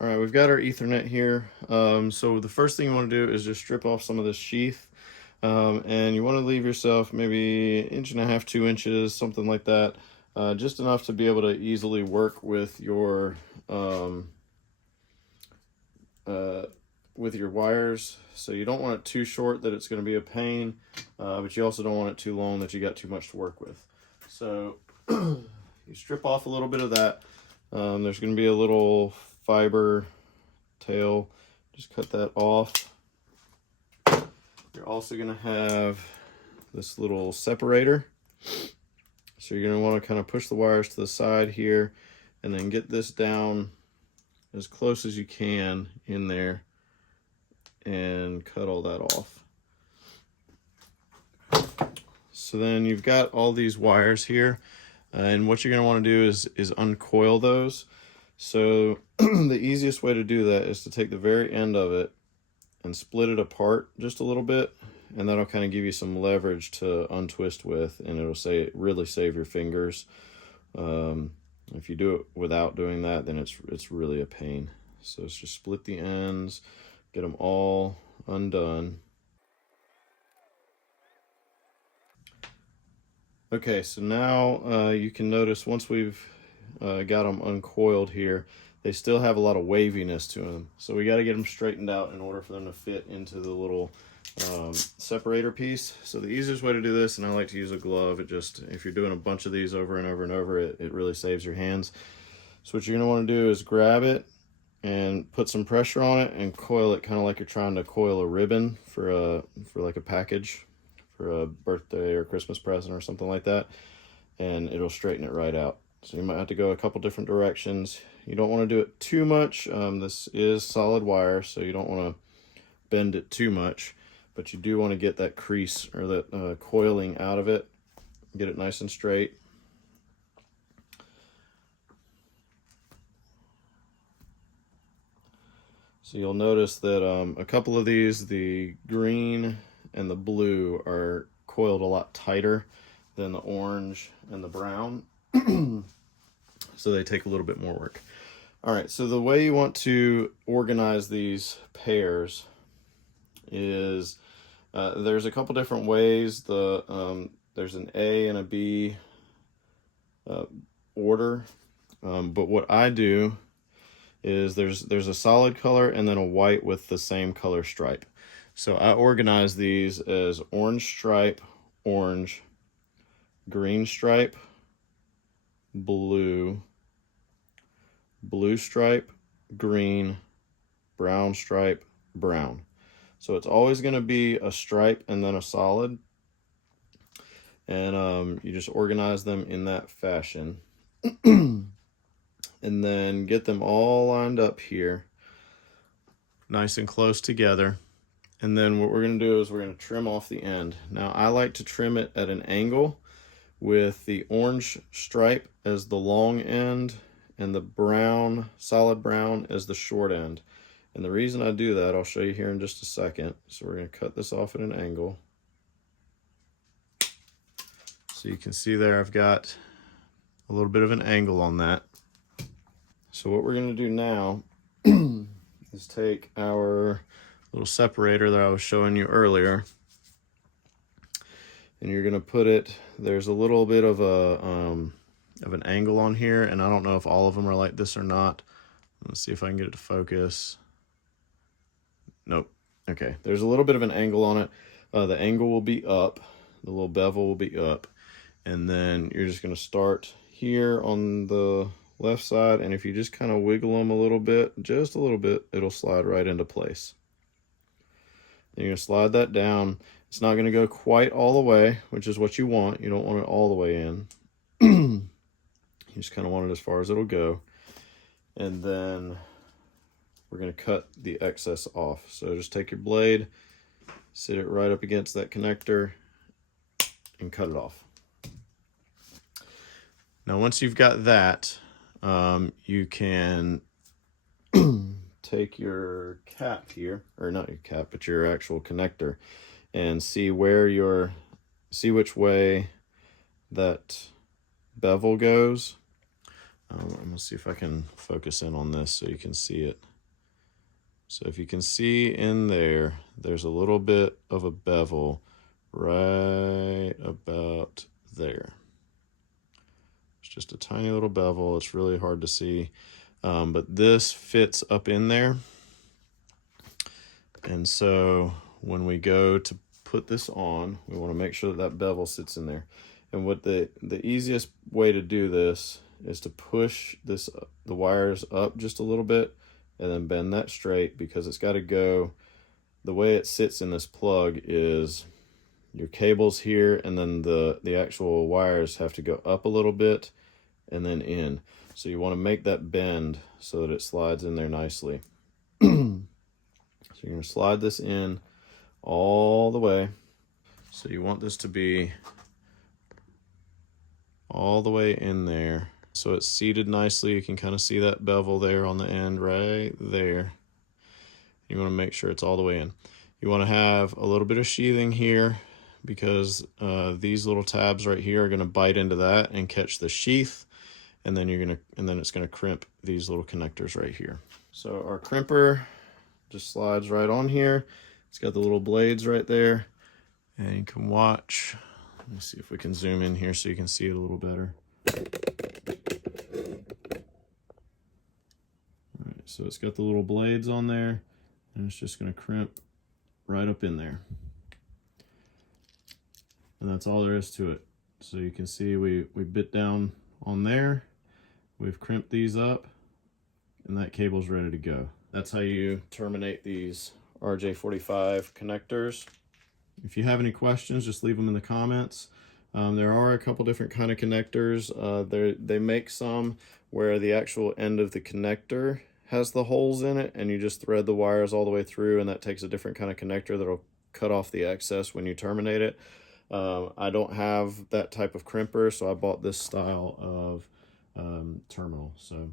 All right, we've got our Ethernet here. So the first thing you want to do is just strip off some of this sheath. And you want to leave yourself maybe 1.5 to 2 inches, something like that. Just enough to be able to easily work with your wires. So you don't want it too short that it's going to be a pain, but you also don't want it too long that you got too much to work with. So you strip off a little bit of that. There's going to be a little fiber tail. Just cut that off. You're also going to have this little separator. So you're going to want to kind of push the wires to the side here and then get this down as close as you can in there and cut all that off. So then you've got all these wires here, and what you're going to want to do is uncoil those. So the easiest way to do that is to take the very end of it and split it apart just a little bit, and that'll kind of give you some leverage to untwist with, and it'll really save your fingers. If you do it without doing that, then it's really a pain. So it's just split the ends, get them all undone. Okay, so now you can notice once we've got them uncoiled here, they still have a lot of waviness to them. So we got to get them straightened out in order for them to fit into the little separator piece. So the easiest way to do this, and I like to use a glove, if you're doing a bunch of these over and over and over, it really saves your hands. So what you're going to want to do is grab it and put some pressure on it and coil it kind of like you're trying to coil a ribbon for like a package for a birthday or Christmas present or something like that, and it'll straighten it right out. So you might have to go a couple different directions. You don't want to do it too much. This is solid wire, so you don't want to bend it too much, but you do want to get that crease or that coiling out of it, get it nice and straight. So you'll notice that a couple of these, the green and the blue, are coiled a lot tighter than the orange and the brown. So they take a little bit more work. All right, so the way you want to organize these pairs is there's a couple different ways. There's an A and a B order, but what I do is there's a solid color and then a white with the same color stripe. So I organize these as orange stripe, orange, green stripe, blue, blue stripe, green, brown stripe, brown. So it's always going to be a stripe and then a solid. And you just organize them in that fashion. And then get them all lined up here, nice and close together. And then what we're going to do is we're going to trim off the end. Now I like to trim it at an angle with the orange stripe as the long end and the brown, solid brown, as the short end. And the reason I do that, I'll show you here in just a second. So we're going to cut this off at an angle. So you can see there I've got a little bit of an angle on that. So what we're going to do now is take our little separator that I was showing you earlier, and you're going to put it, there's a little bit of an angle on here, and I don't know if all of them are like this or not. Let's see if I can get it to focus. Nope. Okay, there's a little bit of an angle on it. The angle will be up, the little bevel will be up, and then you're just going to start here on the left side, and if you just kind of wiggle them a little bit, just a little bit, it'll slide right into place. Then you're going to slide that down. It's not going to go quite all the way, which is what you want. You don't want it all the way in. You just kind of want it as far as it'll go. And then we're going to cut the excess off. So just take your blade, sit it right up against that connector, and cut it off. Now once you've got that, you can take your cap here, or not your cap, but your actual connector, and see which way that bevel goes. I'm gonna see if I can focus in on this so you can see it. So if you can see in there, there's a little bit of a bevel right about there. It's just a tiny little bevel. It's really hard to see, but this fits up in there. And so when we go to put this on, we want to make sure that that bevel sits in there. And what the easiest way to do this is to push the wires up just a little bit and then bend that straight, because it's got to go, the way it sits in this plug is your cable's here, and then the actual wires have to go up a little bit and then in. So you want to make that bend so that it slides in there nicely. So you're going to slide this in all the way. So you want this to be all the way in there, so it's seated nicely. You can kind of see that bevel there on the end right there. You want to make sure it's all the way in. You want to have a little bit of sheathing here, because these little tabs right here are going to bite into that and catch the sheath, and then it's going to crimp these little connectors right here. So our crimper just slides right on here. It's got the little blades right there, and you can watch. Let me see if we can zoom in here so you can see it a little better. All right, so it's got the little blades on there, and it's just going to crimp right up in there. And that's all there is to it. So you can see we bit down on there, we've crimped these up, and that cable's ready to go. That's how you terminate these RJ45 connectors. If you have any questions, just leave them in the comments. There are a couple different kind of connectors. They make some where the actual end of the connector has the holes in it, and you just thread the wires all the way through, and that takes a different kind of connector that'll cut off the excess when you terminate it. I don't have that type of crimper, so I bought this style of terminal. So